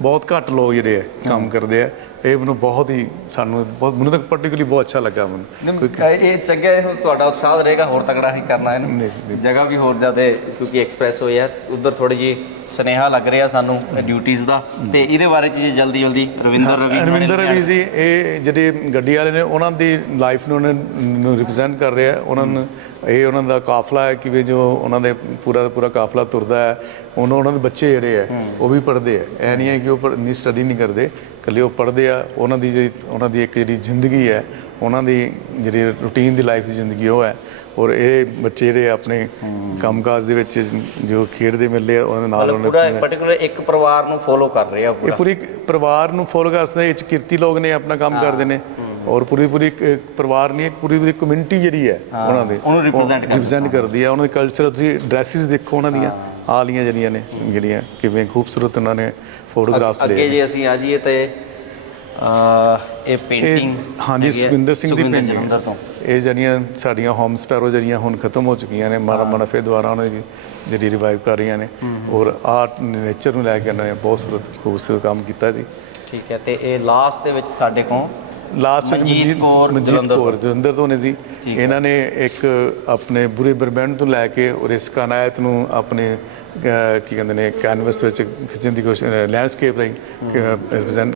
ਬਹੁਤ ਘੱਟ ਲੋਕ ਜਿਹੜੇ ਹੈ ਕੰਮ ਕਰਦੇ ਆ ਇਹ ਮੈਨੂੰ ਬਹੁਤ ਹੀ ਸਾਨੂੰ ਬਹੁਤ ਮੈਨੂੰ ਤਾਂ ਪਾਰਟਿਕੂਲਰਲੀ ਬਹੁਤ ਅੱਛਾ ਲੱਗਾ ਮੈਨੂੰ ਇਹ ਚੰਗਾ ਇਹ ਤੁਹਾਡਾ ਉਤਸ਼ਾਹ ਰਹੇਗਾ ਹੋਰ ਤਗੜਾ ਹੀ ਕਰਨਾ ਇਹਨੂੰ। ਜਗ੍ਹਾ ਵੀ ਹੋਰ ਜ਼ਿਆਦਾ ਕਿਉਂਕਿ ਐਕਸਪ੍ਰੈਸ ਹੋਇਆ ਉਧਰ ਥੋੜੀ ਜੀ ਸੁਨੇਹਾ ਲੱਗ ਰਿਹਾ ਸਾਨੂੰ ਡਿਊਟੀਆਂ ਦਾ ਤੇ ਇਹਦੇ ਬਾਰੇ ਚ ਜਲਦੀ ਜਲਦੀ ਰਵਿੰਦਰ ਰਵੀ ਰਵਿੰਦਰ। ਰਵੀ ਜੀ ਇਹ ਜਿਹੜੇ ਗੱਡੀ ਵਾਲੇ ਨੇ ਉਹਨਾਂ ਦੀ ਲਾਈਫ ਨੂੰ ਉਹਨਾਂ ਨੂੰ ਰਿਪਰੈਜ਼ੈਂਟ ਕਰ ਰਿਹਾ ਉਹਨਾਂ ਨੂੰ ਇਹ ਉਹਨਾਂ ਦਾ ਕਾਫਲਾ ਹੈ ਕਿਵੇਂ ਜੋ ਉਹਨਾਂ ਦੇ ਪੂਰਾ ਦਾ ਪੂਰਾ ਕਾਫਲਾ ਤੁਰਦਾ ਹੈ ਉਹਨਾਂ ਉਹਨਾਂ ਦੇ ਬੱਚੇ ਜਿਹੜੇ ਆ ਉਹ ਵੀ ਪੜ੍ਹਦੇ ਆ ਐ ਨਹੀਂ ਹੈ ਕਿ ਉਹ ਨਹੀਂ ਸਟੱਡੀ ਨਹੀਂ ਕਰਦੇ ਇਕੱਲੇ ਉਹ ਪੜ੍ਹਦੇ ਆ ਉਹਨਾਂ ਦੀ ਜਿਹੜੀ ਉਹਨਾਂ ਦੀ ਇੱਕ ਜਿਹੜੀ ਜ਼ਿੰਦਗੀ ਹੈ ਉਹਨਾਂ ਦੀ ਜਿਹੜੀ ਰੂਟੀਨ ਦੀ ਲਾਈਫ ਦੀ ਜ਼ਿੰਦਗੀ ਉਹ ਹੈ। ਔਰ ਇਹ ਬੱਚੇ ਜਿਹੜੇ ਆਪਣੇ ਕੰਮਕਾਜ ਦੇ ਵਿੱਚ ਜੋ ਖੇਡਦੇ ਮਿਲਦੇ ਆ ਉਹਨਾਂ ਨਾਲ ਮਤਲਬ ਉਹਨਾਂ ਪੂਰਾ ਪਾਰਟਿਕੂਲਰ ਇੱਕ ਪਰਿਵਾਰ ਨੂੰ ਫੋਲੋ ਕਰ ਰਹੇ ਆ ਇਹ ਪੂਰਾ ਪੂਰੀ ਇੱਕ ਪਰਿਵਾਰ ਨੂੰ ਫੋਲੋ ਕਰਦੇ ਇਹ ਚ ਕਿਰਤੀ ਲੋਕ ਨੇ ਆਪਣਾ ਕੰਮ ਕਰਦੇ ਨੇ। ਔਰ ਪੂਰੀ ਪੂਰੀ ਪਰਿਵਾਰ ਨਹੀਂ ਇੱਕ ਪੂਰੀ ਪੂਰੀ ਕਮਿਊਨਿਟੀ ਜਿਹੜੀ ਹੈ ਉਹਨਾਂ ਦੇ। ਉਹਨੂੰ ਕਰਦੀ। ਰਿਪਰੈਜ਼ੈਂਟ ਕਰਦੀ ਹੈ। ਉਹਨਾਂ ਦੇ ਕਲਚਰ ਤੁਸੀਂ ਡਰੈਸਿਸ ਦੇਖੋ ਉਹਨਾਂ ਦੀਆਂ। ਆਲੀਆਂ ਜਿਹੜੀਆਂ ਨੇ ਜਿਹੜੀਆਂ ਕਿਵੇਂ ਖੂਬਸੂਰਤ ਉਹਨਾਂ ਨੇ ਫੋਟੋਗ੍ਰਾਫਸ ਅੱਗੇ ਲਏ ਜੇ ਅਸੀਂ ਆ ਜਾਈਏ ਤੇ ਇਹ ਪੇਂਟਿੰਗ ਹਾਂਜੀ ਸੁਖਵਿੰਦਰ ਸਿੰਘ ਦੀ ਪੇਂਟਿੰਗ ਇਹ ਜਿਹੜੀਆਂ ਸਾਡੀਆਂ ਹੋਮ ਸਪੈਰੋ ਜਿਹੜੀਆਂ ਹੁਣ ਖਤਮ ਹੋ ਚੁੱਕੀਆਂ ਨੇ ਮਾਰਾ ਮਨਫੇ ਦੁਆਰਾ ਉਹਨਾਂ ਦੀ ਜਿਹੜੀ ਰਿਵਾਈਵ ਕਰ ਰਹੀਆਂ ਨੇ। ਔਰ ਆਰਟ ਨੇਚਰ ਨੂੰ ਲੈ ਕੇ ਉਹਨਾਂ ਨੇ ਬਹੁਤ ਖੂਬਸੂਰਤ ਖੂਬਸੂਰਤ ਕੰਮ ਕੀਤਾ ਜੀ। ਠੀਕ ਹੈ ਤੇ ਇਹ ਲਾਸਟ ਦੇ ਵਿੱਚ ਸਾਡੇ ਕੋਲ ਲਾਸਟ ਮਨਜੀਤ ਕੌਰ ਮਨਜੀਤ ਜਲੰਧਰ ਕੌਰ ਜਲੰਧਰ ਤੋਂ ਨੇ ਜੀ। ਇਹਨਾਂ ਨੇ ਇੱਕ ਆਪਣੇ ਬੁਰੇ ਬਰਬੈਂਡ ਤੋਂ ਲੈ ਕੇ ਔਰ ਇਸ ਕਨਾਇਤ ਨੂੰ ਆਪਣੇ ਕੀ ਕਹਿੰਦੇ ਨੇ ਕੈਨਵਸ ਵਿੱਚ ਖਿੱਚਣ ਦੀ ਕੋਸ਼ਿਸ਼ ਲੈਂਡਸਕੇਪ ਰਾਈ ਰਿਪਰੈਜ਼ੈਂਟ